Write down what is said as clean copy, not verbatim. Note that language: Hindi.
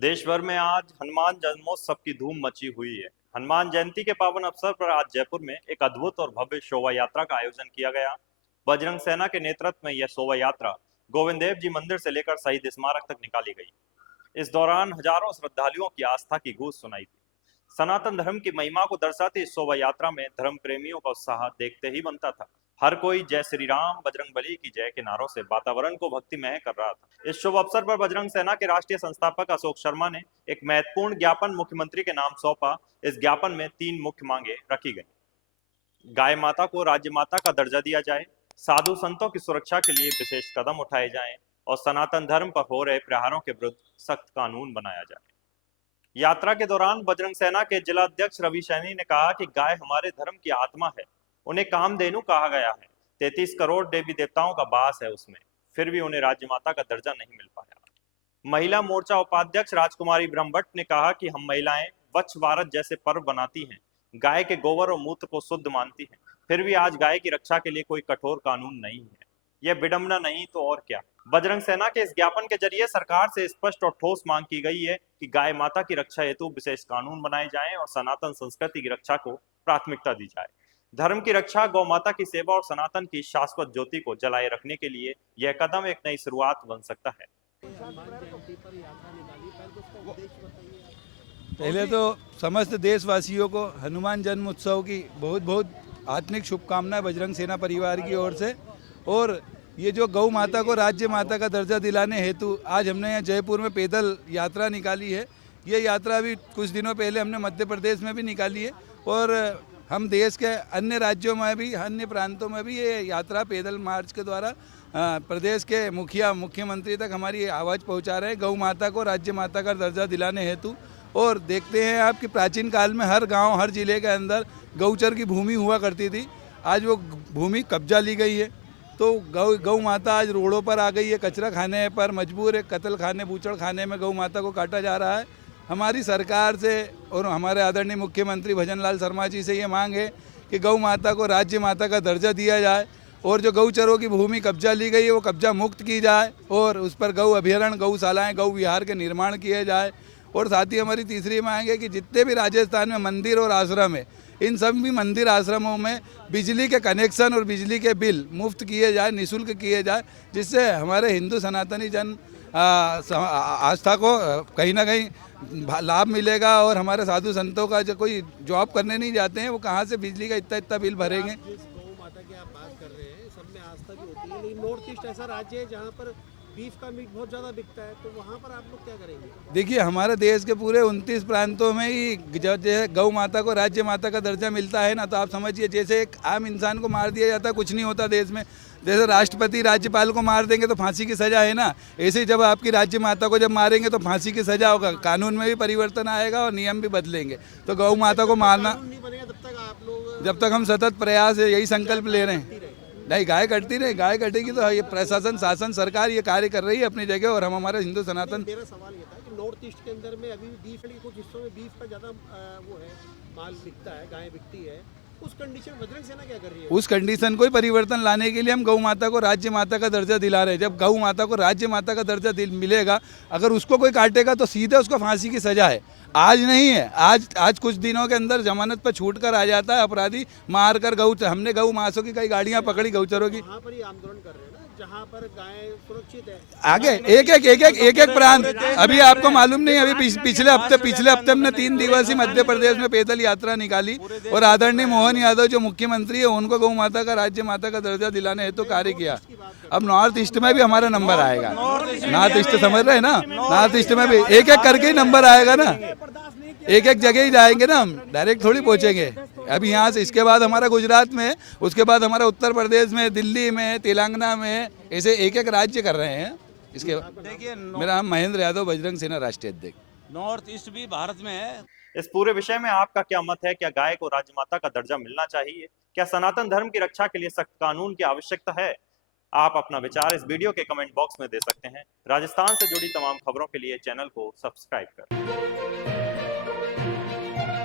देश भर में आज हनुमान जन्मोत्सव की धूम मची हुई है। हनुमान जयंती के पावन अवसर पर आज जयपुर में एक अद्भुत और भव्य शोभा यात्रा का आयोजन किया गया। बजरंग सेना के नेतृत्व में यह शोभा यात्रा गोविंद देव जी मंदिर से लेकर शहीद स्मारक तक निकाली गई। इस दौरान हजारों श्रद्धालुओं की आस्था की गूंज सुनाई दी। सनातन धर्म की महिमा को दर्शाती इस शोभा यात्रा में धर्म प्रेमियों का उत्साह देखते ही बनता था। हर कोई जय श्री राम बजरंगबली की जय के नारों से वातावरण को भक्तिमय कर रहा था। इस शुभ अवसर पर बजरंग सेना के राष्ट्रीय संस्थापक अशोक शर्मा ने एक महत्वपूर्ण ज्ञापन मुख्यमंत्री के नाम सौंपा। इस ज्ञापन में 3 मुख्य मांगे रखी गई। गाय माता को राज्य माता का दर्जा दिया जाए, साधु संतों की सुरक्षा के लिए विशेष कदम उठाए जाएं और सनातन धर्म पर हो रहे प्रहारों के विरुद्ध सख्त कानून बनाया जाए। यात्रा के दौरान बजरंग सेना के जिला अध्यक्ष रवि सैनी ने कहा कि गाय हमारे धर्म की आत्मा है, उन्हें कामधेनु कहा गया है। 33 करोड़ देवी देवताओं का वास है उसमें, फिर भी उन्हें राज्य माता का दर्जा नहीं मिल पाया। महिला मोर्चा उपाध्यक्ष राजकुमारी ब्रह्मभट्ट ने कहा कि हम महिलाएं स्वच्छ भारत जैसे पर्व बनाती हैं, गाय के गोबर और मूत्र को शुद्ध मानती हैं, फिर भी आज गाय की रक्षा के लिए कोई कठोर कानून नहीं है। यह विडंबना नहीं तो और क्या। बजरंग सेना के इस ज्ञापन के जरिए सरकार से स्पष्ट और ठोस मांग की गई है कि गाय माता की रक्षा हेतु विशेष कानून बनाए जाएं और सनातन संस्कृति की रक्षा को प्राथमिकता दी जाए। धर्म की रक्षा, गौ माता की सेवा और सनातन की शाश्वत ज्योति को जलाए रखने के लिए यह कदम एक नई शुरुआत बन सकता है। पहले तो समस्त देशवासियों को हनुमान जन्म उत्सव की बहुत बहुत आत्मिक शुभकामनाएं बजरंग सेना परिवार की ओर से। और ये जो गौ माता को राज्य माता का दर्जा दिलाने हेतु आज हमने यहाँ जयपुर में पैदल यात्रा निकाली है। ये यात्रा अभी कुछ दिनों पहले हमने मध्य प्रदेश में भी निकाली है और हम देश के अन्य राज्यों में भी, अन्य प्रांतों में भी ये यात्रा पैदल मार्च के द्वारा प्रदेश के मुख्यमंत्री तक हमारी आवाज़ पहुंचा रहे हैं गौ माता को राज्य माता का दर्जा दिलाने हेतु। और देखते हैं आप कि प्राचीन काल में हर गांव, हर जिले के अंदर गौचर की भूमि हुआ करती थी। आज वो भूमि कब्जा ली गई है, तो गौ माता आज रोडों पर आ गई है, कचरा खाने पर मजबूर है, कत्ल खाने, बूचड़ खाने में गौ माता को काटा जा रहा है। हमारी सरकार से और हमारे आदरणीय मुख्यमंत्री भजनलाल शर्मा जी से ये मांग है कि गौ माता को राज्य माता का दर्जा दिया जाए और जो गौचरों की भूमि कब्जा ली गई है वो कब्जा मुक्त की जाए और उस पर गौ अभयारण्य, गौशालाएँ, गौ विहार के निर्माण किए जाए। और साथ ही हमारी तीसरी मांग है कि जितने भी राजस्थान में मंदिर और आश्रम है, इन सभी मंदिर आश्रमों में बिजली के कनेक्शन और बिजली के बिल मुफ्त किए जाए, निःशुल्क किए जाए, जिससे हमारे हिंदू सनातनी जन आस्था को कहीं ना कहीं लाभ मिलेगा। और हमारे साधु संतों का जो कोई जॉब करने नहीं जाते हैं वो कहाँ से बिजली का इतना इतना बिल भरेंगे। जिस गौ माता की आप बात कर रहे हैं, सब में आस्था भी होती है, लेकिन नॉर्थ ईस्ट ऐसा राज्य है जहाँ पर बीफ का मीट बहुत ज़्यादा बिकता है, तो वहाँ पर आप लोग क्या करेंगे? देखिए, हमारे देश के पूरे 29 प्रांतों में ही जैसे गौ माता को राज्य माता का दर्जा मिलता है ना, तो आप समझिए जैसे एक आम इंसान को मार दिया जाता है, कुछ नहीं होता देश में। जैसे राष्ट्रपति राज्यपाल को मार देंगे तो फांसी की सजा है ना, ऐसे ही जब आपकी राज्य माता को जब मारेंगे तो फांसी की सजा होगा। कानून में भी परिवर्तन आएगा और नियम भी बदलेंगे। तो गौ माता को मारना, नहीं बनेगा तब तक आप लोग, जब तक हम सतत प्रयास है, यही संकल्प ले रहे हैं। नहीं, गाय कटती नहीं, गाय कटेगी तो ये प्रशासन, शासन, सरकार ये कार्य कर रही है अपनी जगह। और हम हमारे हिंदू सनातन, मेरा सवाल ये था कि नॉर्थ ईस्ट के अंदर में अभी भी बीफ के कुछ हिस्सों में बीफ का ज़्यादा वो है, माल बिकता है, गाय बिकती है, उस कंडीशन बजरंग सेना क्या कर रही है? उस कंडीशन को ही परिवर्तन लाने के लिए हम गौ माता को राज्य माता का दर्जा दिला रहे हैं। जब गौ माता को राज्य माता का दर्जा मिलेगा, अगर उसको कोई काटेगा तो सीधे उसको फांसी की सजा है। आज नहीं है, आज कुछ दिनों के अंदर जमानत पर छूट कर आ जाता है अपराधी, मार कर हमने गौ मासों की कई गाड़ियां पकड़ी गौचरों की। वहाँ पर ही आंदोलन कर रहे हैं ना, जहाँ पर गाय सुरक्षित है। आगे एक प्रांत, अभी आपको मालूम नहीं, अभी पिछले हफ्ते हमने 3 दिवसीय मध्य प्रदेश में पैदल यात्रा निकाली और आदरणीय मोहन यादव जो मुख्यमंत्री है उनको गौ माता का राज्य माता का दर्जा दिलाने हेतु कार्य किया। अब नॉर्थ ईस्ट में भी हमारा नंबर आएगा। नॉर्थ ईस्ट समझ रहे हैं ना, नॉर्थ ईस्ट में भी एक एक करके ही नंबर आएगा ना, एक एक जगह ही जाएंगे ना, हम डायरेक्ट थोड़ी पहुंचेंगे। अभी यहाँ से इसके बाद हमारा गुजरात में, उसके बाद हमारा उत्तर प्रदेश में, दिल्ली में, तेलंगाना में, ऐसे एक एक राज्य कर रहे हैं। इसके देखिए, मेरा नाम महेंद्र यादव, बजरंग सेना राष्ट्रीय अध्यक्ष। नॉर्थ ईस्ट भी भारत में है। इस पूरे विषय में आपका क्या मत है? क्या गाय को राजमाता का दर्जा मिलना चाहिए? क्या सनातन धर्म की रक्षा के लिए सख्त कानून की आवश्यकता है? आप अपना विचार इस वीडियो के कमेंट बॉक्स में दे सकते हैं। राजस्थान से जुड़ी तमाम खबरों के लिए चैनल को सब्सक्राइब करें।